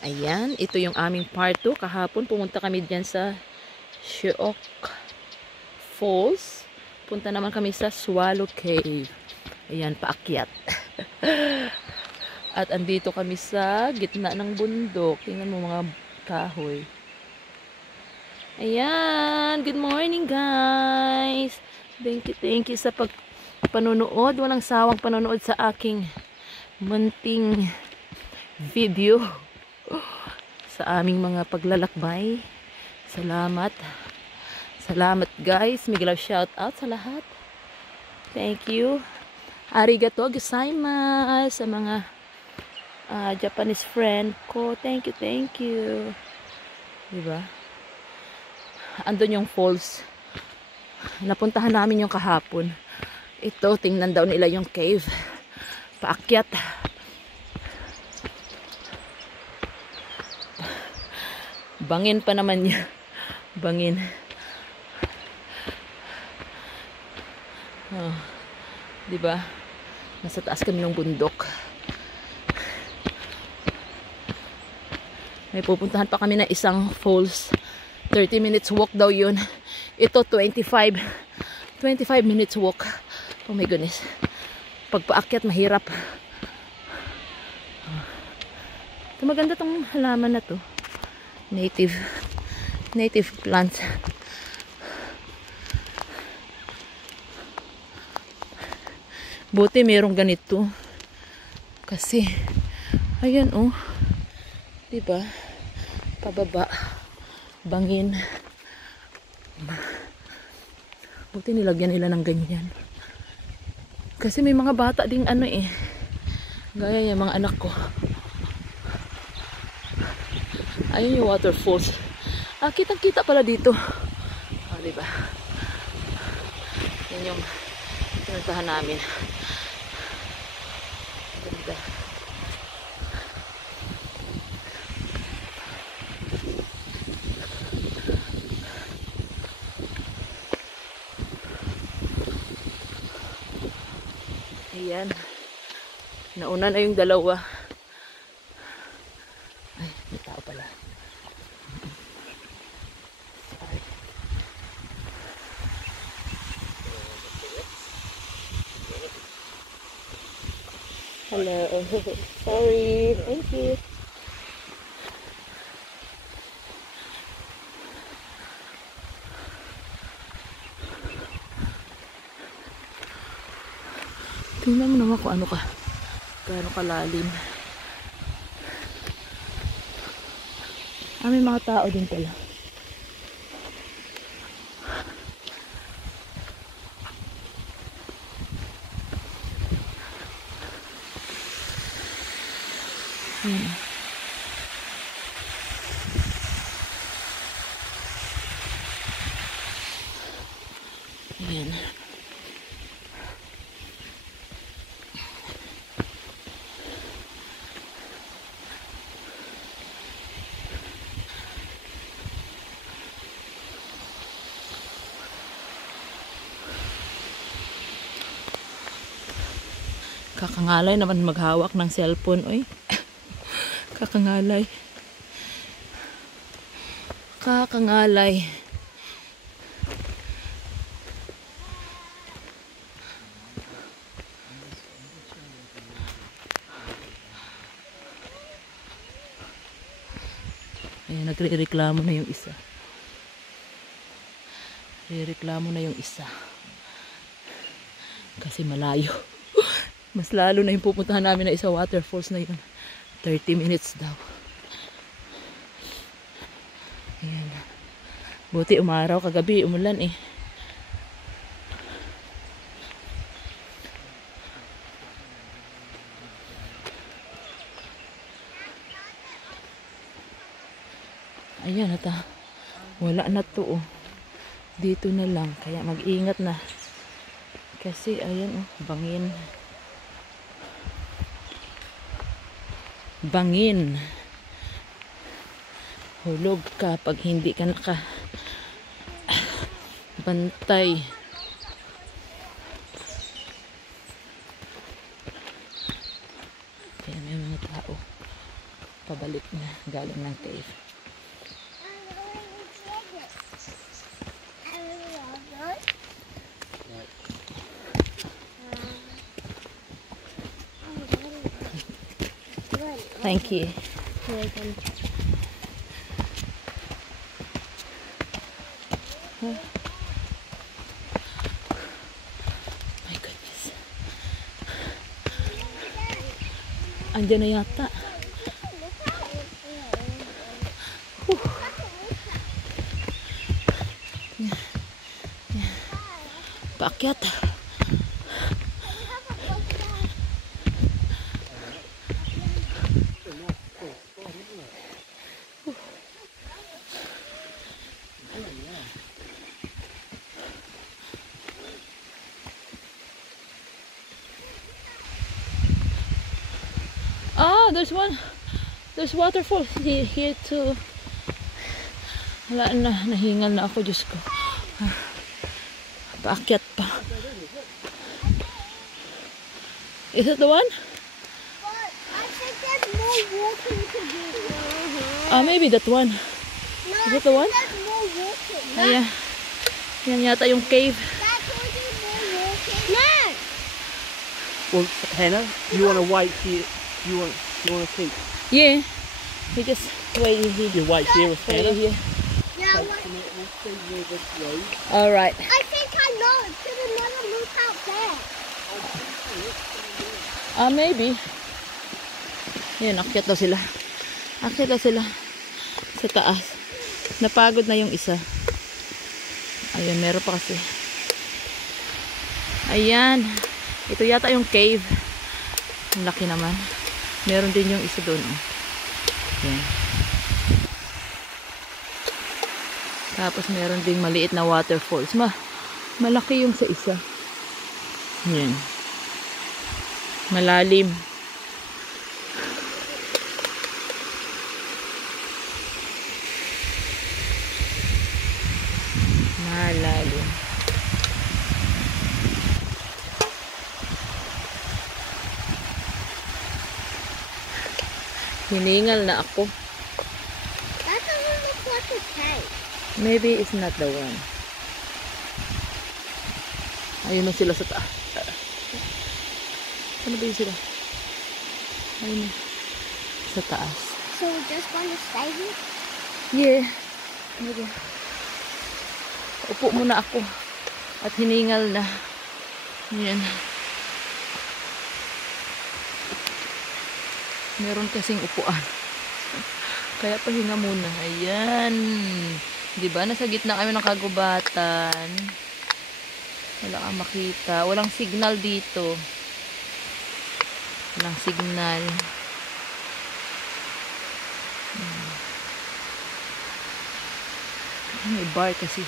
Ayan, ito yung aming part 2. Kahapon pumunta kami dyan sa Sheok Falls. Punta naman kami sa Swallow Cave. Ayan, paakyat. At andito kami sa gitna ng bundok. Tingnan mo mga kahoy. Ayan, good morning guys. Thank you sa panonood. Walang sawang panonood sa aking munting video. Sa aming mga paglalakbay. Salamat. Salamat guys. Miguel shout out sa lahat. Thank you. Arigato gozaimasu sa mga Japanese friend ko. Thank you. Diba? Andun yung falls. Napuntahan namin yung kahapon. Ito, tingnan daw nila yung cave. Paakyat. Bangin pa naman niya. Bangin. Oh, diba? Nasa taas kami ng bundok. May pupuntahan pa kami na isang falls. 30 minutes walk daw yun. Ito 25 minutes walk. Oh my goodness. Pag paakyat mahirap. Ito maganda tong halaman na to. Native plants. Buti mayroong ganito. Kasi ayan oh. 'Di ba? Pababa. Bangin. Buti nilagyan nila ng ganyan. Kasi may mga bata ding ano eh. Gaya yung mga anak ko. Ayun yung waterfalls. Kitang-kita pala dito. Diba? Yan yung pinuntahan namin. Ganda. Ayan. Nauna na yung dalawa. Ay, may tao pala. Hello. Sorry. Thank you. Tingnan mo naman kung ano ka. Gaano kalalim. May mga tao din pala. Ayan. Ayan. Kakangalay naman maghawak ng cellphone, oy. Kakangalay. Kakangalay. Ayan, nagre-reklamo na yung isa. Nagre-reklamo na yung isa. Kasi malayo. Mas lalo na yung pupuntahan namin na isa waterfalls na yun. 30 minutes daw. Ayan. Buti umaraw, kagabi umulan eh. Ayan ata. Wala na to oh. Dito na lang. Kaya mag-ingat na. Kasi ayan oh, bangin. Bangin. Hulog ka pag hindi ka naka bantay. Kaya may mga tao pabalik na galing ng cave. Thank you. My goodness. Andiyan na yata. Paakyat. Ah, there's one. There's waterfall here too. Wala na, nahingal na ako, Diyos ko. Paakyat pa. Is it the one? I think there's more walking to do. Ah, maybe that one. No, Is it the one? there's more walking. Ayan. Yan yata yung cave. That's already more walking. No! Well, Hannah, you want to wait here? You want to keep? Yeah. We just wait here. You wait here with Wait Hannah. here. Yeah, We'll what? see where this goes. Alright. I think I know. It's to another loop out there. Ah, maybe. Yan, akyat daw sila. Akyat daw sila. Sa taas. Napagod na yung isa. Ayun, meron pa kasi. Ayan. Ito yata yung cave. Ang laki naman. Meron din yung isa doon. Yan. Tapos meron ding maliit na waterfalls. Malaki yung sa isa. Yan. Malalim. Malalim. Hiningal na ako. That doesn't look like a cave. Maybe it's not the one. Ayun na sila sa taas. Ano ba yun sila? Ayun na. Sa taas. So we're just going to stay here? Yeah. Maybe. Upo muna ako. At hiningal na. Yan. Meron kasing upuan. Kaya pahinga muna. Ayan. Diba? Nasa gitna kami ng kagubatan. Wala kang makita. Walang signal dito. Walang signal. May bar kasi.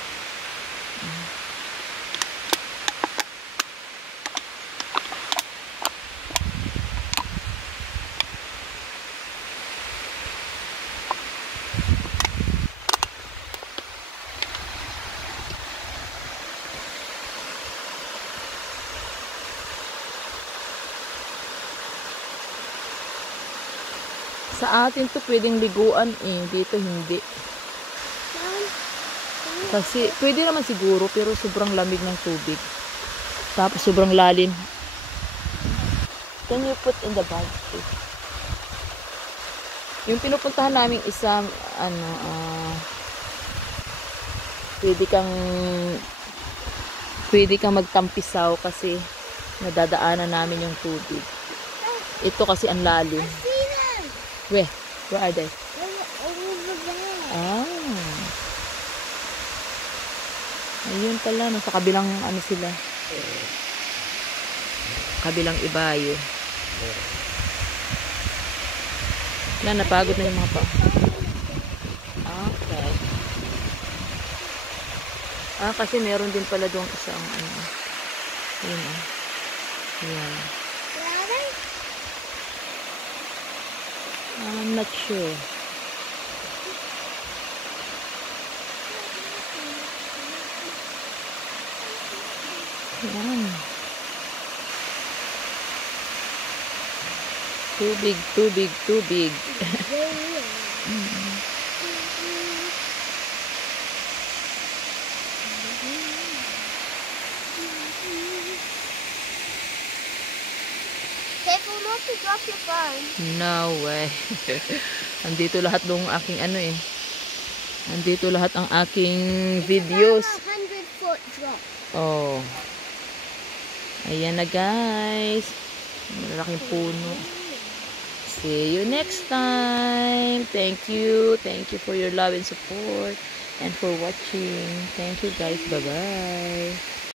Sa atin to pwedeng liguan eh. Dito hindi. Kasi pwede naman siguro pero sobrang lamig ng tubig. Tapos sobrang lalim. Can you put in the bag please? Yung pinupuntahan namin isang pwede kang magtampisaw kasi nadadaanan namin yung tubig. Ito kasi ang lalim. See them! Where are they? Over there. Ah. Ayun pala, no, sa kabilang ano sila. Kabilang ibayo. Wala, napagod na yung mga pa. Okay. Ah, kasi meron din pala doon isang ano. Ayun ah. Ayan. Where are they? I'm not sure. Ayan. Tubig, tubig, tubig. Careful not to drop your phone. No way. Andito lahat ng aking ano eh. Andito lahat ang aking videos. It's about a 100-foot drop. Oh. Ayan na guys. Malaking puno. See you next time. Thank you. Thank you for your love and support and for watching. Thank you guys. Bye-bye.